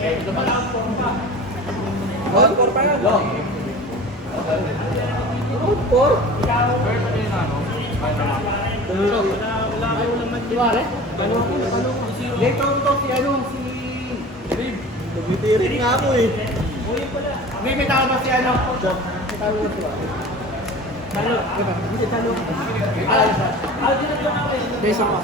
Road 4 pa yan. Road 4? Wala. Dito to si ano, si Rib. Nagmitirin nga ako eh. May tao ba si ano? Talo na siya. Talo. Hindi talo. Desa ka.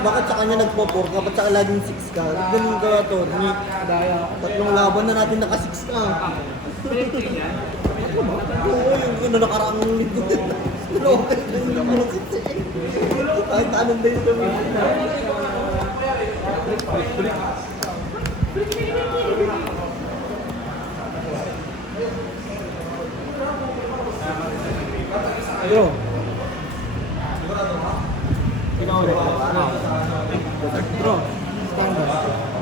Bakit sa kanya nagpo-4 ka? Ba't sa kanya laging 6 ka? Ganun ka, Tony. Tatlong laban na natin naka-6 ka. Oo, yung gano'n nakaraang linggo. Kahit anong day kami. Yo. Bro, standard.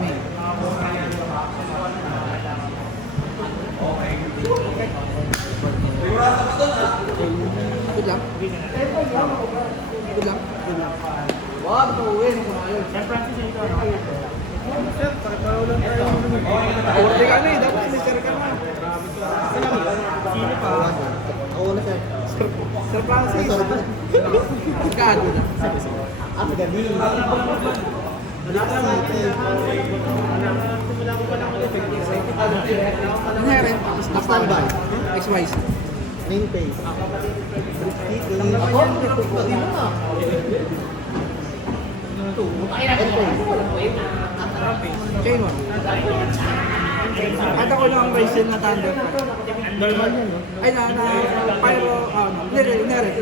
Me. Good lang. Good lang. Wag to win kung ayaw. San Francisco ito ano? Sir, pare-pareho lang tayo. Order ka na eh, dapat sinisir ka na. Sino pa? Oo na, sir. Sir Francis. Kado na. Gabi. Inherent. Standby. XYZ. Main pay. Ako? Hindi mo na. Chain 1. At ako lang ang Ryzen na Thunder. Normal yan, no? Ay Pyro, inherent.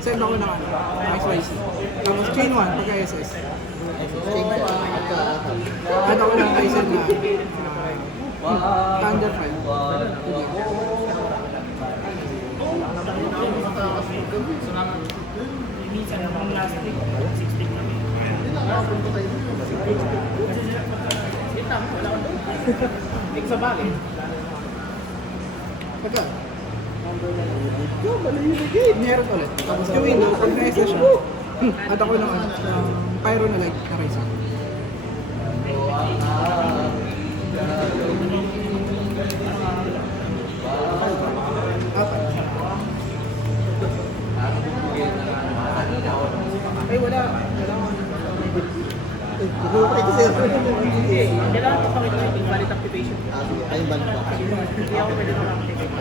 Send ako ng ano, XYZ. Tapos chain 1, pagka SS. At ako lang ang Ryzen na Thunder 5. Minsan ang last week, 16 kami. Wala ko doon. Hindi sa bagay. Pagka? Inherent ulit. Tapos yung window, pag na-SS siya, at ako lang Pyro na like na Ryzen. Ay, wala. Nagpapakit kasi ako. Kailangan ko pakita yung invalid activation. Ay, ban pa. Hindi ako pwede na activate.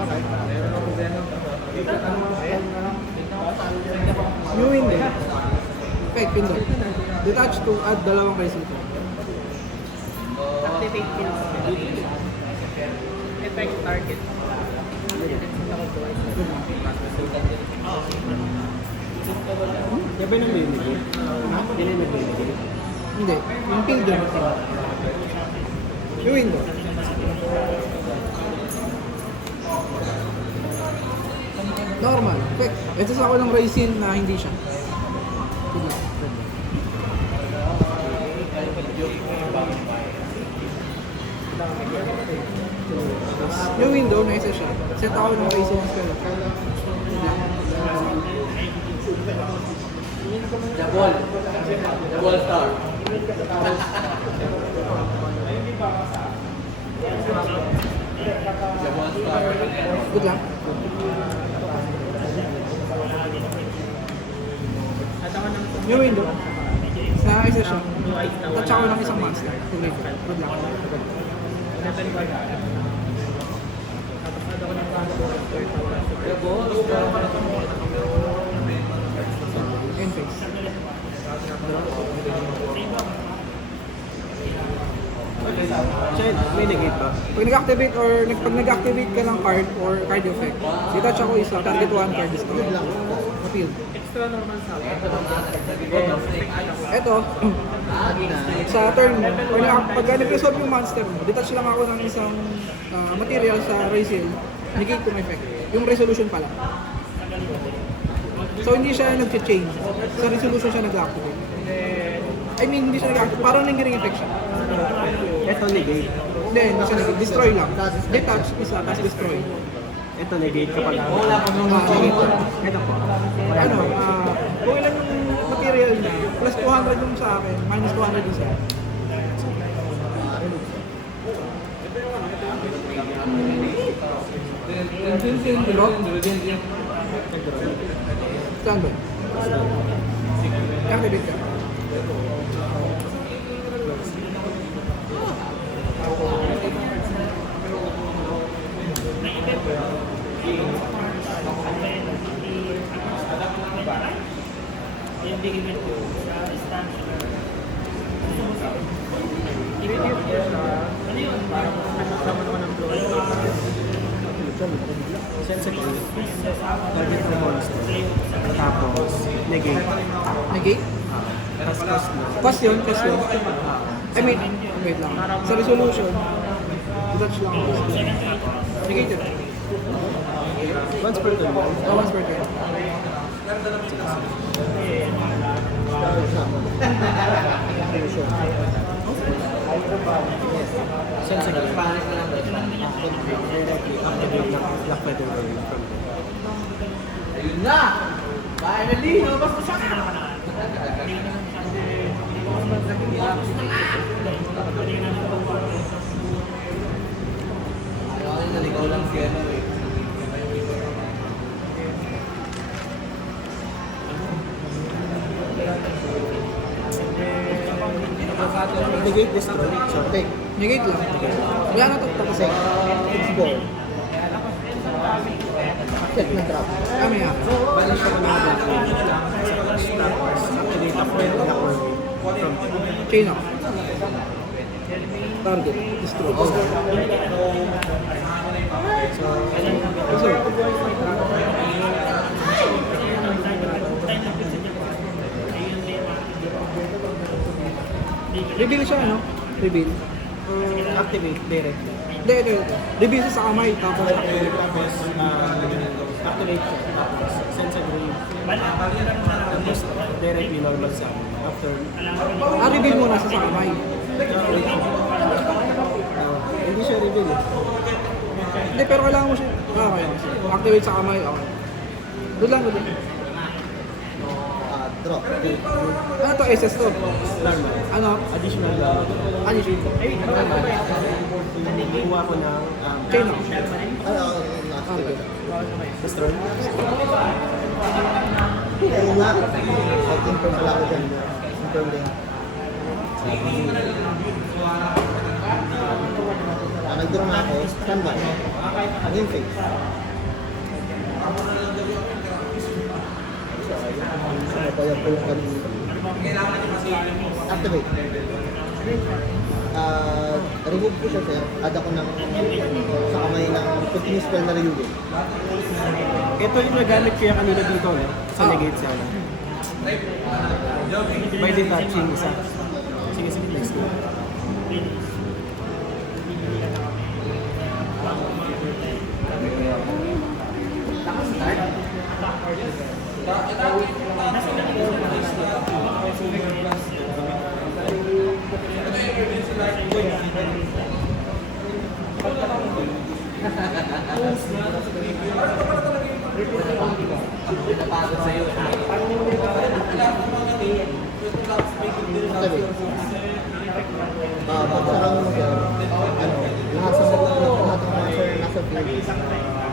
New window. Effect, pindot. Detach to add dalawang Ryzen ko. Activate kill. Effect target. Gabi nang binigay? Dili na binigay? Hindi. Yung pindot. New window. Normal. Effect. Ito sa ako ng Ryzen na hindi siya. Good luck. Yung window, na isa siya. Set ako ng Ryzen scale. Double star. Good lang. Yung window, sa isa siya. Touch ako ng isang monster. Tuloy ko. Good lang. End phase. May negate ba? Pag nag-activate or pag nag-activate ka ng card or card effect, detach ako isa, target 1 card destroy. Appeal. Extra normal sa Eto, sa turn mo, pag nag-resolve yung monster mo, detach lang ako ng isang material sa Ryzen, negate kong effect. Yung resolution pala. So hindi siya nag-change. Sa resolution siya nag-activate. I mean, hindi siya nag-activate. Parang lingering effect siya. Ito negate. Hindi siya nag-activate. Destroy lang. Detach, isa, tapos destroy. Ito negate kapag Negate. Ito po. Ano, kung ilan yung material na, Plus 200 yung sa akin, minus 200 yung sa akin. Saan ba? Activate ka. I-review ko siya. Para makasama naman ng flow. Sensitive. Target ng monster. Tapos, negate. Negate? Tapos cost na. Cost yun, cost yun. I mean, wait lang. Sa resolution, touch lang. Negate yun. Once per turn. Oh, once per turn. Sensitive. Directly activate ng Black Feather Warrior from there. Ayun na! Finally! Lumabas na siya! Ayaw, naligaw lang siya. Negate destroy. So, take. Negate lang. Wala na ito tapos eh. Explore. Set na drop. Kami nga. Bali siya ng mga tapos activate ang Black Warrior from there. Chain up. Target. Destroy. Reveal siya, ano? Reveal. Activate directly. Hindi, ito. Reveal siya sa kamay, tapos activate. Tapos, activate siya. Tapos, sensitive. Tapos, directly normal sa akin. After, Reveal muna siya sa kamay. hindi siya reveal eh. Hindi, pero kailangan mo siya. Okay. Activate sa kamay, okay. Doon lang, doon. Drop. Ano to? SS to? Normal. Ano? Additional Ano siya? kuha ko ng Chain up. Activate. destroy. Ayun nga. Confirm pala ako dyan. Confirm din. Nag-draw na ako. Standby. Game phase. Kaya po yung kanina. Activate. Remove ko siya sir. Add ako ng sa kamay ng continuous spell na Ryugi. Ito yung nagamit ko yung kanina dito eh. Sa negate siya. By detaching isa. Sige, sige, next go. Pagsarang mo sir, lahat ng monster nasa field.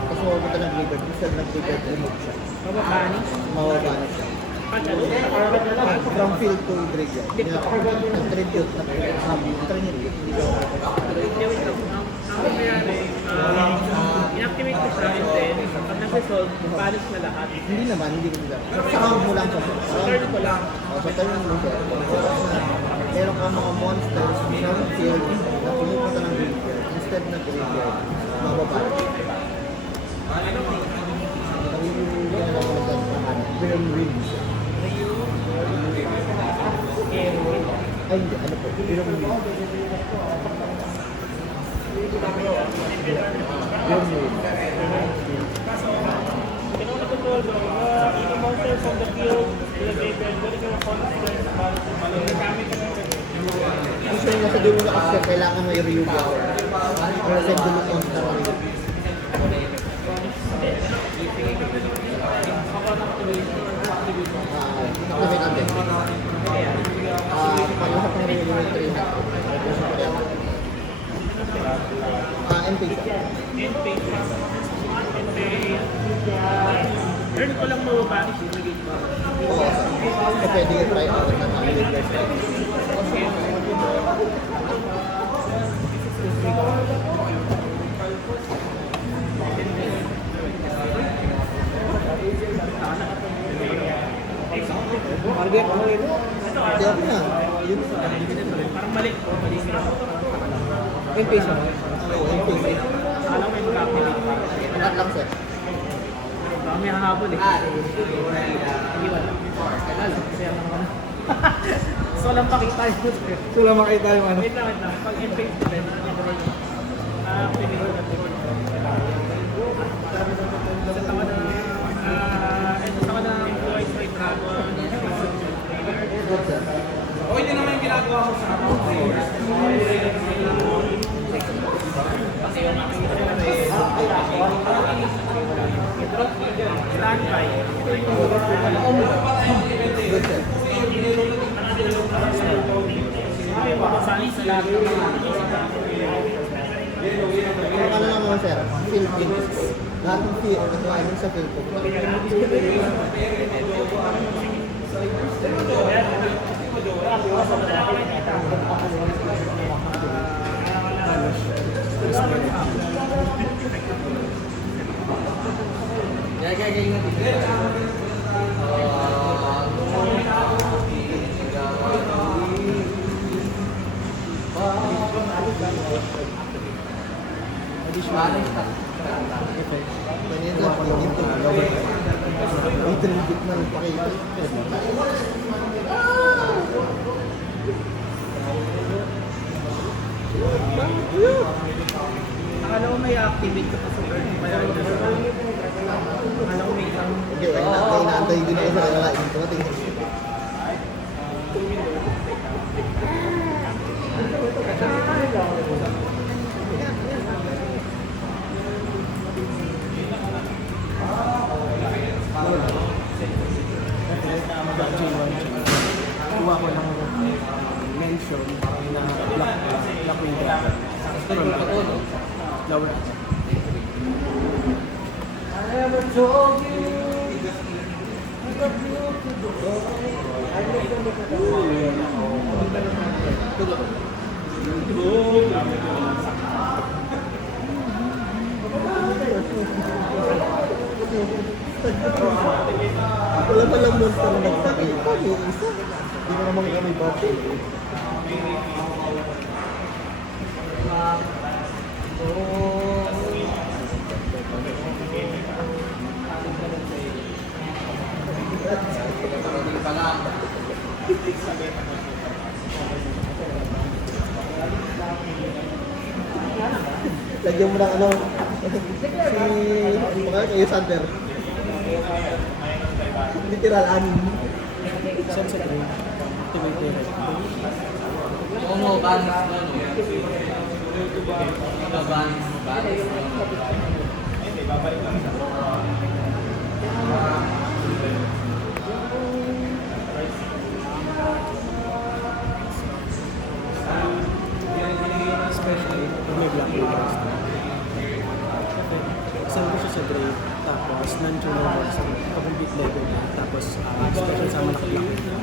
Tapos mawapunta ng graveyard, instead ng graveyard, remove siya. Mawabani siya. From field to graveyard. Nag-tribute na trinity. In-activate ko siya and then pag nag-resolve, banish na lahat. Hindi naman, hindi ko nila. Sa mo lang siya. Turn ko lang. Sa turn mo siya. Meron ka mga monsters from field na pumupunta ng graveyard. Instead na graveyard, mababani. Burn Winds. Ay, hindi. Ano po? Burn Winds. Burn Winds. Pinuna ko to, yung monster from the field to the graveyard, pwede ka na-consider sa bawat gamit ka Usually nasa dulo na kasi kailangan may Ryuga. Pero sa dulo ko sa Ryuga. Activate natin. N-Pay. Learn ko lang mababanish yung naging ba? Oo. So, pwede i-try out na naka-leader sa Target, ano yun? Hindi ako na. Yun. Parang mali. Mali sila. In-face mo. Oo, NPC. Alam mo yung mag-activate. Lahat lang, sir. Baka may hahabol eh. Hindi wala. Wala. Kasi ano naman. So lang pakita yun. So lang makita yung ano. Wait lang. Pag in-face mo rin, activate ko natin. Ito sa na Voice by Dragon. Good, sir. O, hindi naman yung ginagawa ko sa Standby. Good, sir. Ay, mababalik sa lahat ng mga Kung ano lang naman, sir, Philippines. Lahat ng fee or ano sa Philippines. Ganyan lang, pag-give to lower. 8 bit na nagpakita. Akala ko may activate ka pa sa bird. Akala ko may isang... Okay, inaantay din ako sa kanila. Ito natin. Kuha ko ng mention na black window. Lower. Wala palang monster na nagpakita. Yung isa. Hindi na naman kami bati. Lagyan mo ng ano. Si kayo Sander. Literal anim. Sunset ring. Activate direct. Oo, banis na, no? Banis. Especially pag may black windows. Isang ko siya sa grave, tapos non-tuner box, complete level, tapos special sama na black window.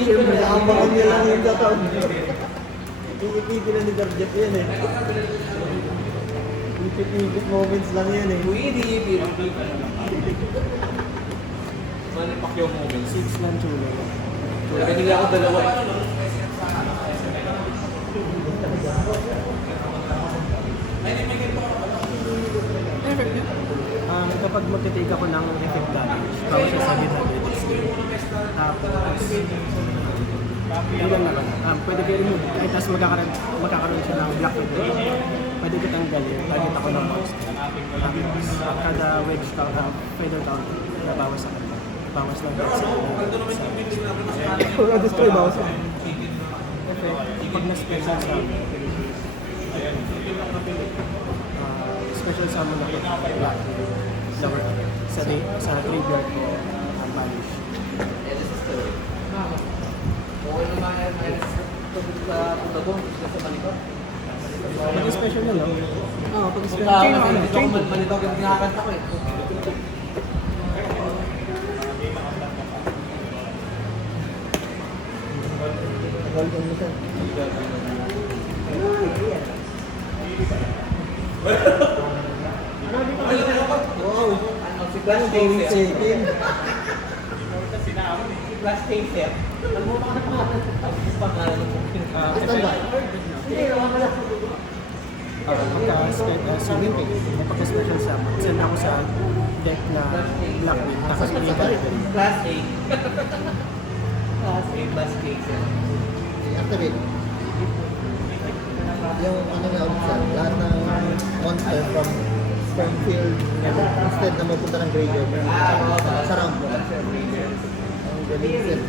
Siyempre, naabangan niya lang yung kataon. Ipipipil na ni Garjet yan eh. Ipipipil moments lang yan eh. Pacquiao moment. 6 non-tuner. Pinili ako dalawa eh. Kapag magtitake ako ng effect damage, bawas siya sa gitna tapos yun lang naman. Pwede ko i-remove kahit tapos magkakaroon siya ng black window. Pwede ko tanggalin, target ako ng monster. Tapos kada wedge count, feather count, nabawas ako. Bawas lang sa Kung na-destroy ba ako? pag na-special sa special summon ako black lower sa graveyard ko banish Bakit? Pag-special na lang. Oo, pag Chain chain mo, ano? Chain mo. malibag yung kinakanta ko eh. Golden mo sir. Wow! Si Flash Taser. Second. Si Flash Taser. Alam mo ba ang pangalan ng Stand by. Pagka-swimming pagka-special sa send ako sa deck na Blackwing. Tapos i-iba. Class A. Class A Flash Taser. Activate. Yung ano nga sir, lahat ng monster from field instead na mapunta ng graveyard. Sa round mo. Ang galing sir.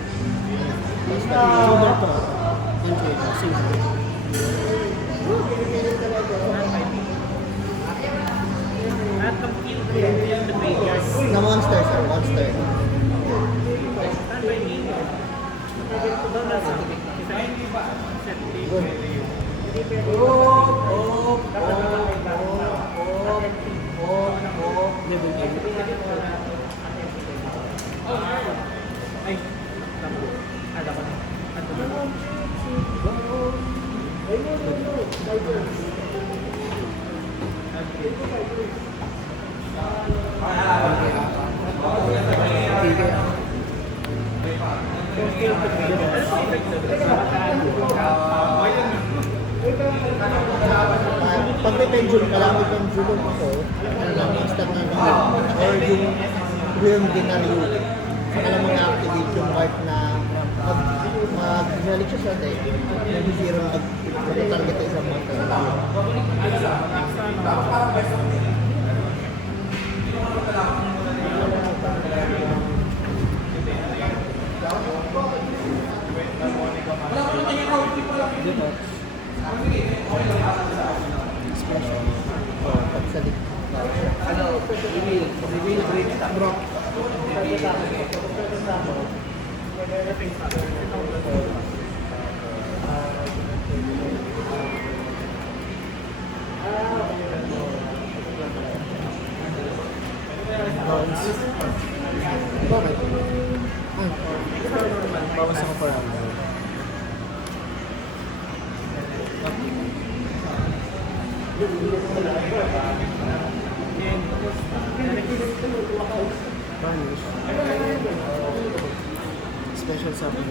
Sugar to. Entry. Single. Lahat ng field in the graveyard. Na monster sir, monster. Stand by me. Donald sa Good. Level 8. Ay, tama. Ada ko na. Ada ko na. Pag may pendulum ka lang, may pendulum ako, ano lang, monster na naman, or yung binaryo, saka lang mag-activate yung card na mag-binalik siya sa deck, nag-zero mag-target sa isang monster. Dito. Special. Pagsalik. Ano, reveal great stuff. Bro. Bakit? Bawas ako para Vanish. Special sa akin.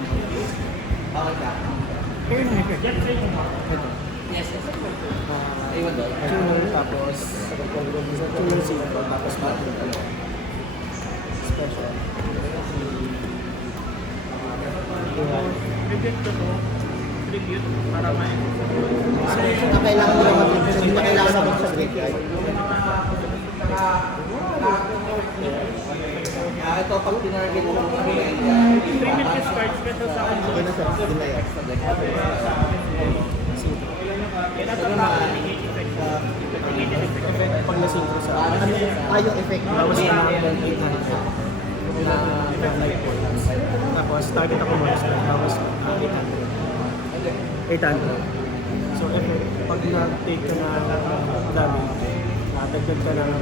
Bakit ka? Kayo ng effect. Ito. Yes, yes. Iwan doon. Tuner, tapos tuner zero, tapos battle. Special. Tribute para may Na kailangan mo naman, hindi na kailangan naman sa graveyard. ito pag tinarget mo ng Premium discard special sa akin. Okay na sir, delay. Pag nasintro sa Ano, yung effect. bawas na ng 800 na light points. Tapos target ako monster, bawas 800. So pag na-take ka na damage, dagdag ka ng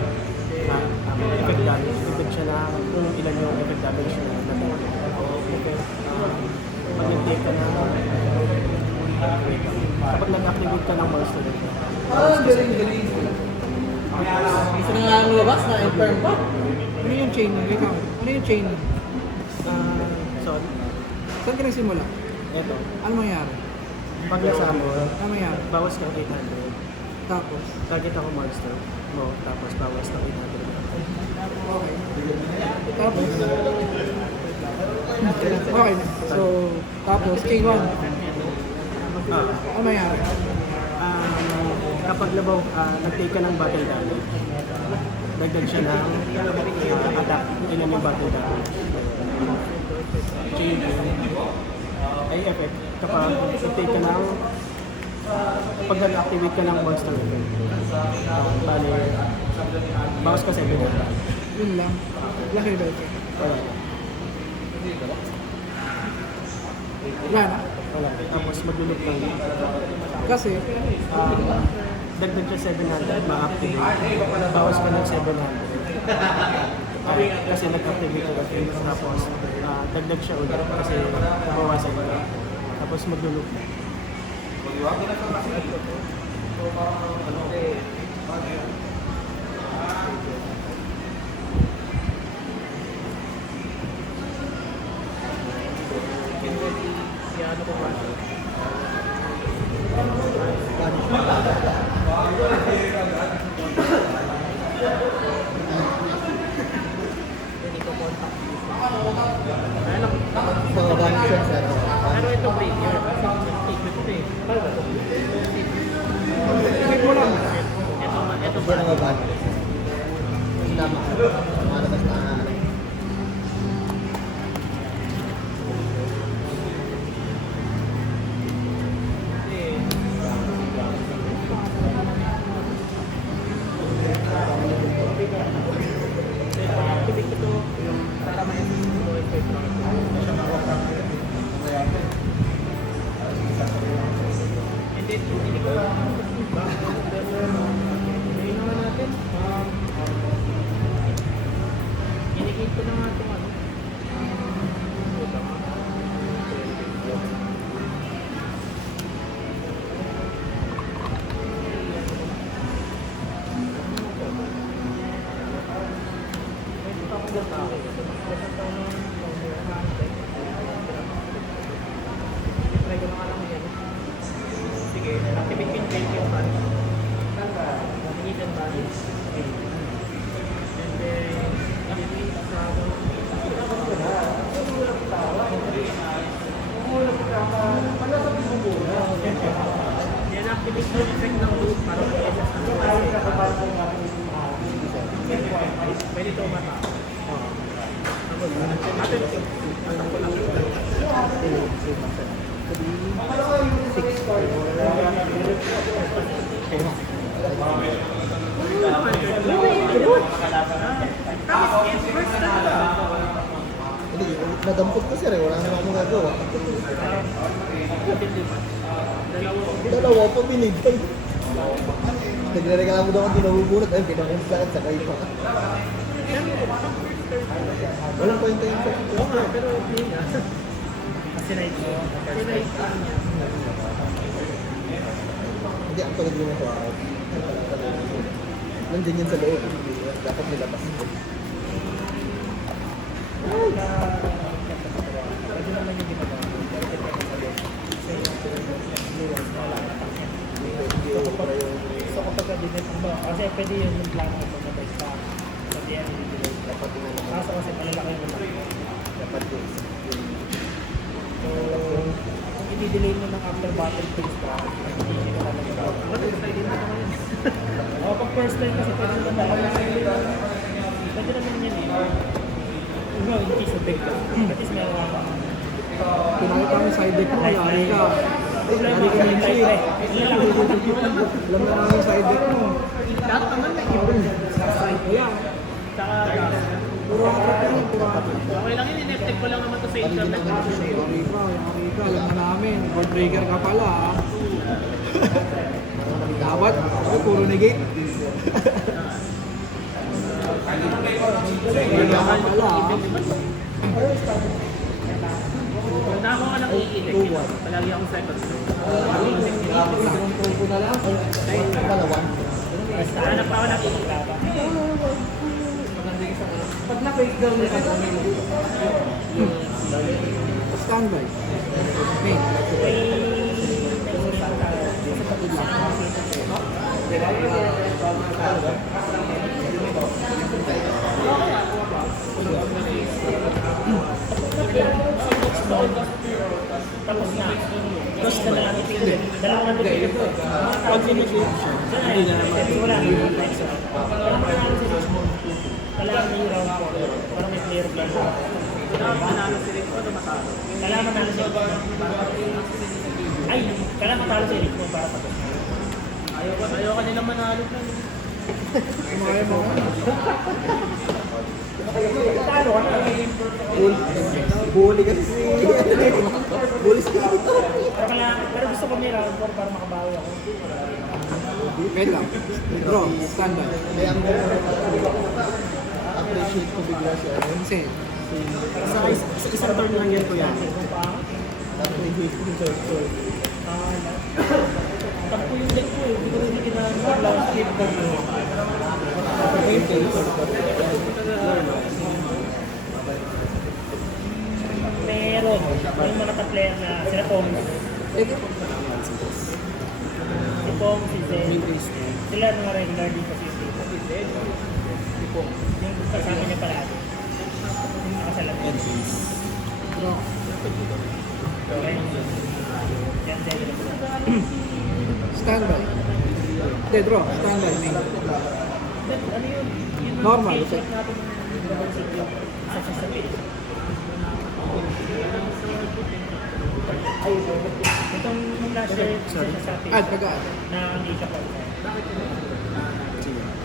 effect damage, dagdag siya na kung ilan yung effect damage na nag-take. Pag nag-take ka na kapag nag-activate ka ng monster, galing. Gusto na nga lumabas na infirm pa. Ano yung chain mo? Ikaw. Ano yung chain mo? sorry, Saan ka nagsimula? eto, Ano mangyari? pag nasama, Ano mangyari? bawas ka 800. Tapos? Target ako monster mo, tapos bawas ng 800. Okay. Tapos? Okay. So, tapos, chain 1. Ano mangyari? Kapag labaw, nag-take ka ng battle damage, dagdag siya ng attack, yun yung battle damage. Change ay effect. Kapag nag-take ka ng, pag nag-activate ka ng monster, bali, bawas ka 700. Yun lang. Lucky belt. Wala. Wala na. Wala. Tapos maglulog lang. Kasi, Dagdag siya 700, ma-activate. Bawas ka ng 700. Kasi nag-activate ulit. Tapos, dagdag siya ulit kasi nabawasan ka. Tapos maglulog na. Ano ko ba? So, vanish siya, sir. Pero ito premier. Secret ito eh. Paano ba ito? check mo lang. Ito Hindi na mabanish. Tama. Malabas na ano. Inikit ko na nga itong ano. Try ko na nga lang yan. Sige, activate yung change yung ban. Activate yung ban. And then, delete sa yan, activate yung effect ng loop para mag-adjust ng pwede ito mata. Hindi, nadampot ko, sir. Wala naman akong gagawa. Dalawa pa binigay. Nagre-reklamo daw ako tinabubunot. Ayun, pinakumslaan sa kayo pa. Walang kwenta yun, sir. Oo nga, pero hindi nga. Kasi night mo. Hindi, actually, hindi mo ito ako. Nandun yun sa loob. Dapat nilabas ito. Pwede naman yung ginagawa. So kapag ka-delete mo, kasi pwede yun yung plano mo magabay sa DM. Dapat yun naman. Kaso kasi malalaki yung malaki. Dapat yun. So, kung i-delay mo ng after battle phase ka, hindi ka talaga. Ano yung pwede mo naman yun? O, pag first time kasi pwede mo naman pwede naman yan eh. Ano, in case of big ka. At least meron ka. Pinakita mo yung side deck mo, yari ka. Problema Yari ka kasi ng type sweet. eh. Alam na namin yung side deck mo. Lahat naman may ibon. Kaya, Saka, puro hatrat yan, puro hatrat. okay lang yun, in-effect ko lang naman to sa internet. Yari ka, alam na namin. Board breaker ka pala, ha? Dapat, puro negate. Wala ka pala, ha? Kung na ako ka lang i-elect, palagi akong second. Isang turbo na lang. Dalawa. Basta hanap ako nakikita pa. Pag na-face down nila, standby. Main. Tapos na. Tapos ka na lang itigil. Dalawang nandito. Pag sinigate siya, hindi na naman. Wala na yung next round. Kailangan na yung round 4. Para may clear plan. Manalo si Rick mo, matalo. Kailangan matalo si Rick mo. Ay, kailangan matalo si Rick mo para tapos. Ayaw ka nilang manalo na. Kumaya mo. Talo ka na. Full. Bully kasi si... Bully si Carito. Pero gusto ko may round 4 para makabawi ako. Wait lang. Draw. Standby. May ang appreciate ko bigla siya. Insane. Sa isang turn lang yan ko yan. Appreciate ko siya. Tapos yung deck ko eh, hindi ko rin ginagawa lang skip ko. Meron, yung mga player na sila Pong. Si Pong, si Zen. Sila mga regular dito si Zen. Si Pong. Yung kasama niya palagi. Nakasalat. Yan, Zen. Standby. Hindi, draw. Standby. Main. Ano yun? Normal. Check natin yung double check yung sa sasabihin. Itong na-share sa atin Add, pag-add. na hindi siya pa.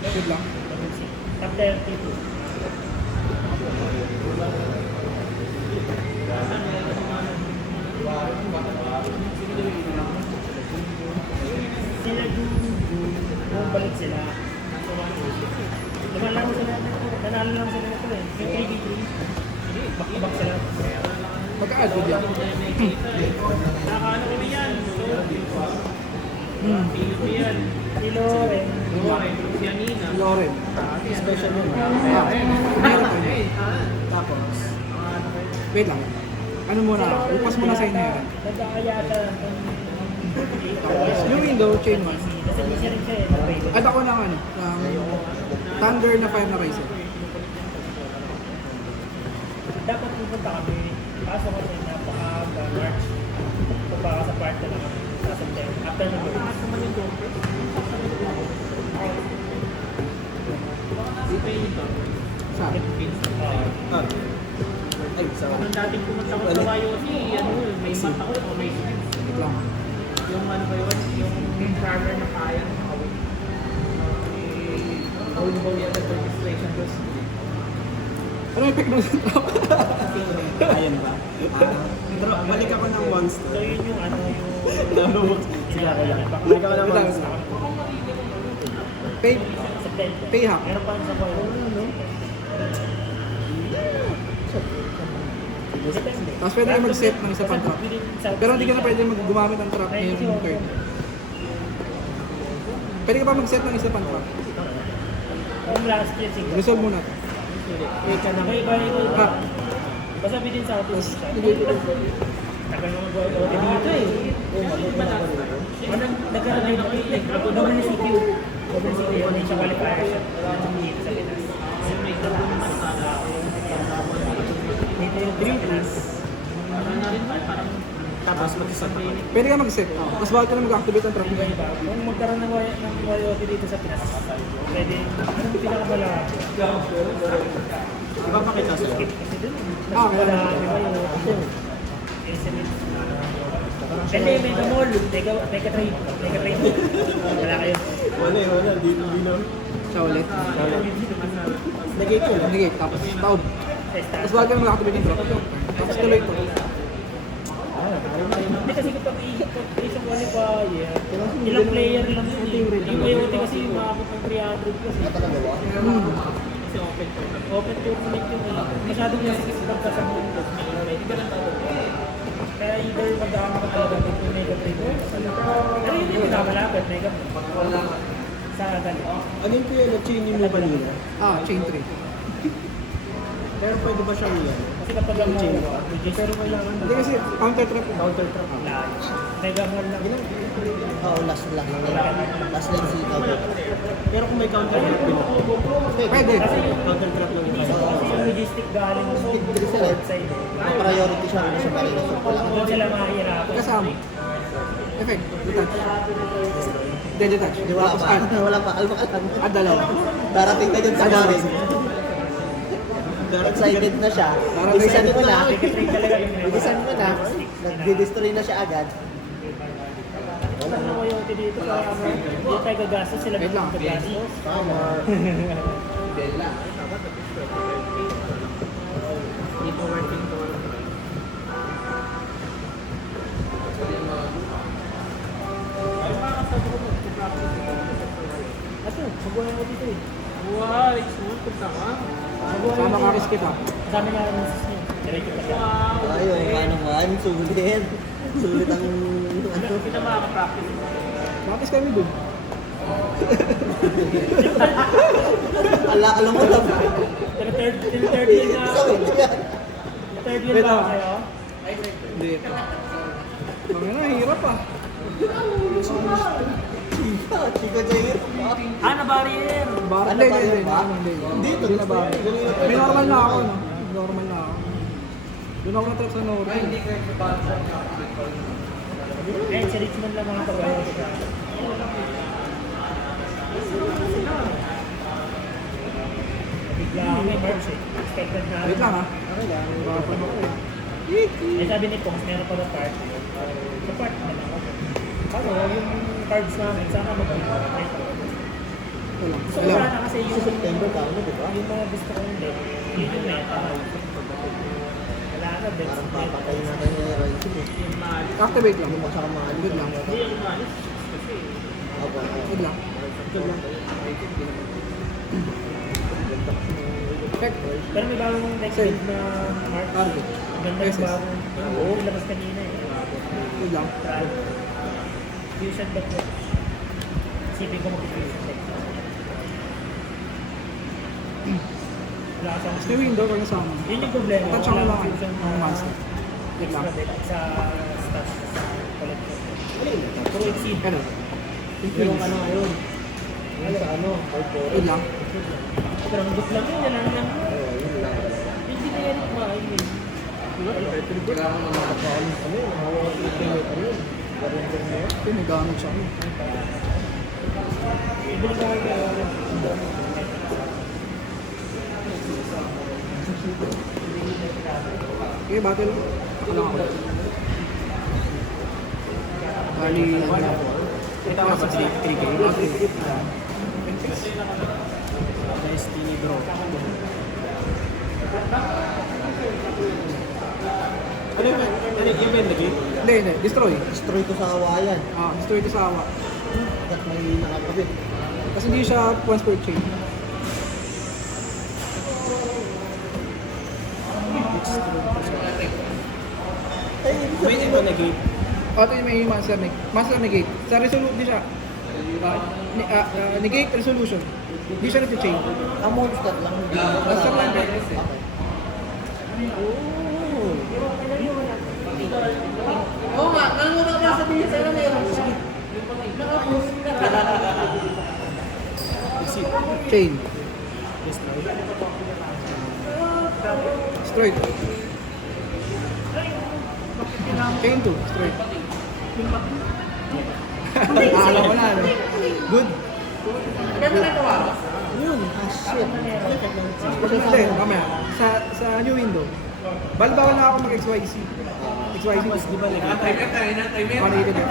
Good lang. Double check. Top 32. Sila bumalik sila. Nanalo sila nito eh. Yung 3v3. Back-to-back sila. Pag-add, good yan. Nakaano kami yan. Si Loren. Loren. Special yun. Ah, meron pa yun. Tapos, Wait lang. Ano muna? Upas muna sa inyo yan. Nagkakayata. Yung window, chain 1. Kasi busy rin siya eh. Add ako ng ano, ng Thunder na 5 na Ryzen. Dapat pupunta kami. Kaso kasi napaka-March. Pupunta ka sa part na lang. Sa September. After na mag Sa ay, so, Nung dating pumunta ko sa YOT, may mat ako o may wait lang. yung ano ba yun? Yung farmer na kaya. All yata registration was Ano yung pick nung ayan ba? Pero balik ako ng monster. so yun yung ano Sige, ako lang. Balik ako ng Wait lang. monster. Pay, September. pay hack. Meron pa sa YOT. September. Tapos pwede kayo mag-set ng isa pang trap. Pero hindi ka na pwede gumamit ng trap ngayong turn. Pwede ka pa mag-set ng isa pang trap. Yung last year siguro. Resolve muna to. May iba ito. Ah, Basta din sa atin. Tagal mo mag-YOT dito eh. Nagkaroon din ako eh. WCQ. WCQ yun yung qualifier siya. Dito sa Pinas. Dito yung 3 plus. Tapos mag-isa pa. pwede ka mag-set. Tapos bakit ka na mag-activate ng trap mo? Diba? Kung magkaroon ng YOT dito sa Pinas, pwede. Anong pinakabala? Ipapakita sa'yo. Kasi dun. Ah, okay. Wala, di ba yung SMS. Pwede, Mega Mall, Mega Trade. Wala kayo. Wala. Dito. Siya ulit. Nag-8 ko lang. Negate. Tapos taob. Testa. Tapos bakit ka na mag-activate ng trap? Tapos tuloy to. Hindi kasi kapag isang qualifier, ilang player lang yun eh. Yung IoT kasi umabot ng 300 kasi. Kasi open tournament yun eh. Masyadong nasikip ka sa mundo. Kaya either mag-aama ka talaga ng Mega Trade. Pero yun yung pinakamalapit, Mega sa galit. Ano yung kaya chain mo kanina? Ah, chain 3. Pero pwede ba siyang yan? Kasi kapag ang Chain mga mo. Pero kailangan Hindi kasi counter trap. counter trap. Mega Mall lang. Oo, last lang. Last lang si Cowboy. Pero kung may counter trap din ako. Pwede. Kasi yung Counter trap lang yung kasi yung logistic galing sa outside. Priority siya, hindi siya marina. So, wala ka. Doon sila mahihirapan. Kasama. Effect. Detach. Hindi, detach. Di wala Tapos pa. add. Wala pa. Alma ka lang. Add dalawa. Darating na dyan sa Maring. Excited na siya. Bilisan mo na. Mega-trade talaga yung Mega. Bilisan mo na. Nag-destroy na siya agad. Wala na ko yung dito para hindi tayo gagastos sila Wait lang. gagastos. Tama. Dito working to. Magbuhay ako dito eh. Wow, smooth. Punta ka. Sama ka risk kita. Sabi nga ng misis niya. Diretso pa siya. Ayaw nga naman, sulit. Sulit ang ano. Hindi na makaka-practice. Practice kami dun. Alam mo lang. Pero third year na ako. Third year Wait ba lang. kayo? Hindi. Mga na, hirap ah. Chico Jair. Na barrier. Bar Ano hindi, ba hindi, yun ba? hindi. Hindi, Hindi na ba? May normal na ako, no? Normal na ako. Doon ako na-trip sa Norway. Eh, sa Richmond lang mga kabayo siya. Bigla kami, March eh. Expected na. Wait lang ah. Okay lang. Hirapan ako eh. Eh, sabi ni Pongs, meron pa na part. Sa part na lang ako. Ano, yung cards namin, sana mag-report. Ito lang. So, Alam. sana kasi Sa yung September ka, ano, di ba? yung mga gusto kong din, yun yung meta. Wala na, bets. Parang papatay natin yung ranking eh. Yung mahal. Activate lang. Hindi mo siya kamali. Good lang. Hindi yung mahal. Kasi, Opo. Good lang. Good lang. Check. Pero may bagong next Same. week na March. Target. Ganda yung Yes, yes. bagong, yung labas kanina eh. Good lang. Fusion bet mo. Isipin ko mag-fusion bet. Wala ka Sa window ko kasama. Yun yung problema. Touch ako Wala lang. kang fusion Ang master. Good lang. extra bet sa stash sa collection. Puro exceed. Ano? Yung ano ngayon. Yung sa ano, Good lang. Pero ang good lang yun, yan lang yan. yun lang. Yung generic mahal yun. Kailangan mo makapaan. Ano yun? Hawak yung pinit. Ano yun? Garender mo yun? Ito, may gamit siya. Ibili ko kayo. Okay, battle. Ano ako? Bali, Ito ako ba? 3K. Destiny bro. Ano yun? Ano yun? Yung lagi? Hindi, hindi. Destroy. Destroy ko sa awayan. Destroy ito sa awa. At may nakakabit. Kasi hindi siya once per chain. Ay, May iba na gate. Ito yung may master negate. Sa resolute di siya. Negate resolution. Hindi siya nag-chain. ang monster lang. Basta lang. Okay. Oo nga, nangunguna ka sabihin sa'yo na meron. Chain. Straight. Chain 2. Straight. Alam mo na, no? Good. Ganda na ito ah. Yun. Ah, shit. Hindi, mamaya. Sa new window. Balbawal na ako mag-XYZ. XYZ. Di ba nag-180 na.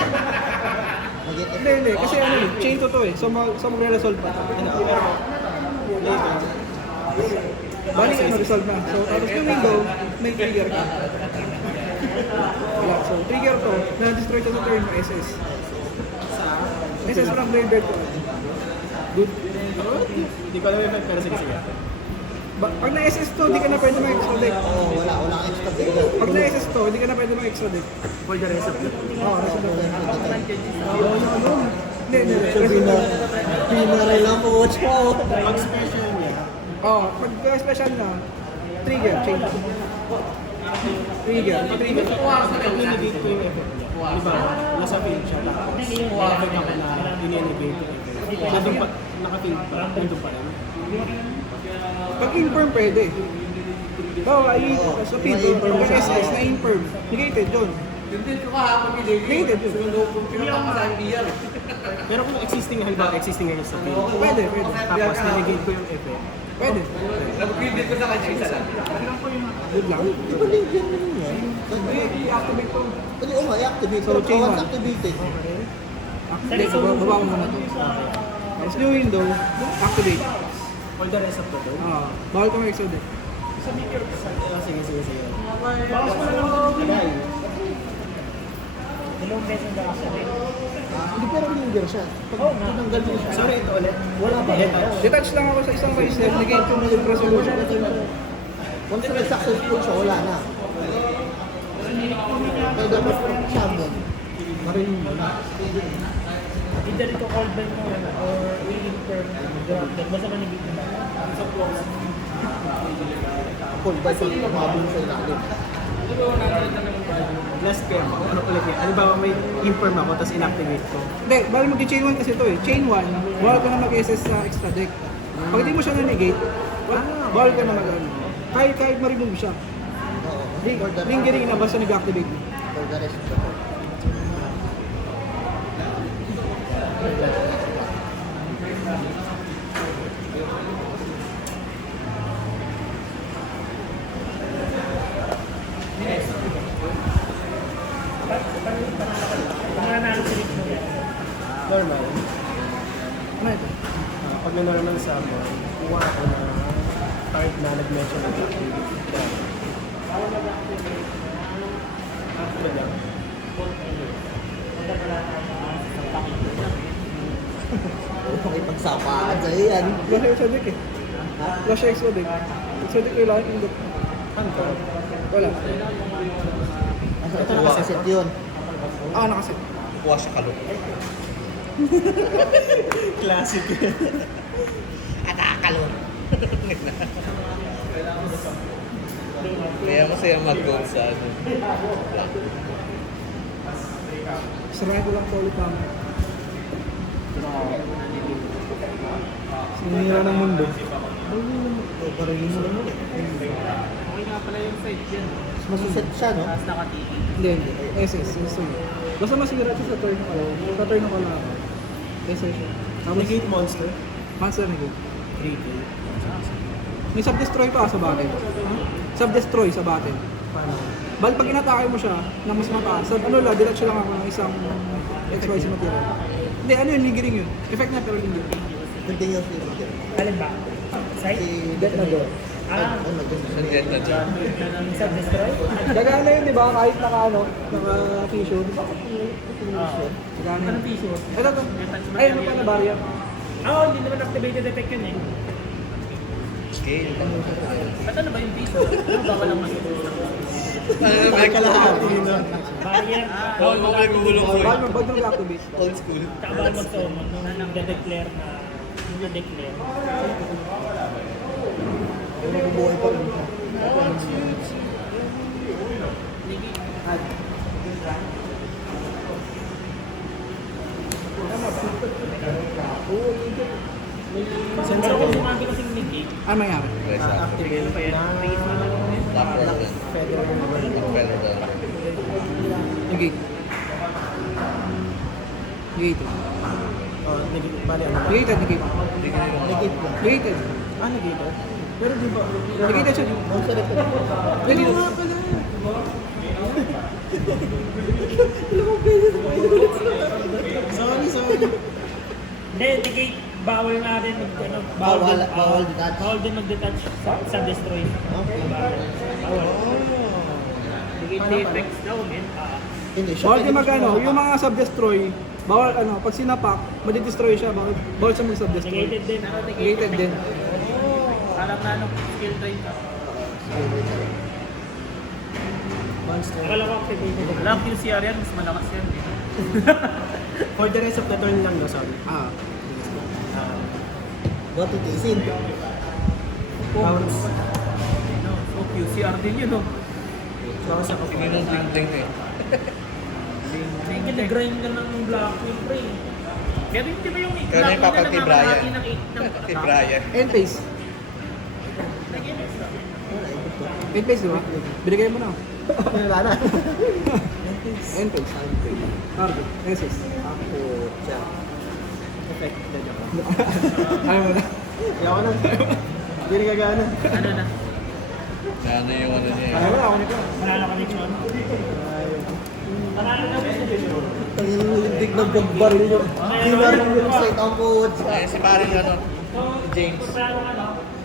Hindi. Kasi ano eh, chain to eh. So magre-resolve pa. Bali ano, resolve na. So tapos yung window, may trigger ka. Wala. So trigger to, na-destroy to sa turn mo, SS. SS mo ng Bladebeard ko. Good. Hindi ko alam yung pero sige. Pag na-SS to, di ka na pwede mag-extra deck. Oo, wala kang extra bigla. Pag na-SS to, di ka na pwede mag-extra deck. For the rest of the Oo, resolve na. Hindi. Pinare lang po, watch mo. pag special niya, Oo, pag special na, trigger, change. Trigger. pag ninegate ko yung effect niya, di ba, nasa field siya, tapos effect ako na ninenegate yung effect. Nandun pa, naka-field pa, nandun pa rin. Pag infirm pwede. Sa field, pag SS na infirm, negated yun. Hindi ko kahapon pinili. Negated yun. Pinaka sa NBR. Pero kung existing ngayon sa field, Pwede. tapos ninegate ko yung effect, Pwede. Nag-pinili ko sa kanya isa lang. Good lang. Di ba ligyan mo nun yan? I-activate to. Pwede ko ma-activate. So, Pero chain once one. activated. Activate, baba mo muna to. Tapos new window, activate. for the rest of the day. Bawal ka mag-extra deck. Sige. Bawas mo na lang. Dalawang beses na kasi. Hindi pero linger siya. Pag tinanggal mo siya. Sorry, ito ulit. Wala pa. Detach lang ako sa isang race left, negate yung resolution. Once na successful siya, wala na. Kaya dapat siya mo. Marinig mo na. Either ito call them mo or waiting for drop them. Basta manigit na. Full by sa mabing sa ilalim. Last game, ano ulit yan? Ano ba may inform ako, tapos inactivate ko? Hindi, bali mag-chain 1 kasi ito eh. Chain 1, bawal ka na mag-SS sa extra deck. Pag hindi mo siya na-negate, bawal ka na mag-ano. Kahit ma-remove siya. Oo. Lingering na basta nag-activate mo. For the rest of the board. Panganalo si Rick mo yan. Normal. Ano ito? Pag may normal summon, kuha ako na card na nag-mention ng activity. After lang. Okay, pagsapaan sa'yo yan. Flash extra deck eh. Flash extra deck. Extra deck kailangan yung deck. Wala. Ito nakaset yun. Ah, nakasit. Kuha siya kalok. Classic. Kaya masaya mag-gold sa ano. Sarayan ko lang sa ulit namin. Sinira ng mundo. Parang yun mo ulit. Okay nga pala yung side yan. Masuset siya, no? Tapos nakatiki. Hindi. SS. Basta masira siya sa turn ko lang. Sa turn ko lang. SS siya. Tapos, Negate monster. monster negate. 3K. May sub-destroy pa sa battle. Sub-destroy sa battle. Paano? Bal pag inatake mo siya na mas mataas, ano lang, diretso lang ako ng isang XYZ material. Hindi, ano yun, lingering yun. Effect niya pero lingering. Continuously mag Alin ba? Side? Si Detonador. Ah. Oh, nag-destroy. Nandiyan na dyan. Isang destroy? Gagana yun, di ba? Kahit naka-tissue. Di ba? Gagana Anong yun. tissue? Ito to. Ay, ano pa na barrier? Ah, hindi naman activated detect yun eh. Scale. Ba't ano ba yung tissue? Ano ba walang masibulong? May kalahati. Barrier. Oo, may gugulong ko Bal eh. ba't nag-activate? Old school. Tsaka bawal mag-summon nung nag-declare na yung na-declare. Nabubuhay pa rin siya. Pero kung sumagi kasing negate, Ano nangyari? Activate pa yan. na Raise mo lang yun. Federal Government. Negate. Negate. Oh, negate. Bali, ano ba? Negated, negate. Negate lang. Negated. Ah, negate. Pero di ba? Negated siya. Once na rin. Hindi dito. Sorry. Hindi, negate. Bawal na rin ano, Bawal din, detach. bawal din mag-detach sa destroy. Okay. Bawal. Negate the effects daw, men. Hindi siya. Bawal din mag-ano, yung mga sub-destroy, bawal ano, pag sinapak, madidestroy siya, bawal siya mag-sub-destroy. Negated din. Ano, Negated din. Parang na ano, skill train ka. Monster. Akala ko activated. Alam ko yung CR yan, mas malakas yan. For the rest of the turn lang, no? Sorry. Ah. Bato tisin. Bounce. No, so QCR din yun, no? Bounce ako. Tingin ng bling-bling eh. Sige, nag-grind ka ng block yung frame. Pero hindi ba yung Kaya na yung block papag na kay namamalaki Brian. ng 8 ng Kay Brian. End phase. End phase, di ba? Binigay mo na. Wala na. End phase. Target. SS. Ako, siya. Effect. Dead ako. Ayaw mo na. Ayaw ko na. Hindi rin gagana. Ano na? Ano yung ano niya Ayaw mo na, ako nito. Manalo connection? Manalo na connection? Ang lindig ng pagbaril yun. Hindi na lang yung site ang coach. eh. Si paring ano, James. Manalo ka, no?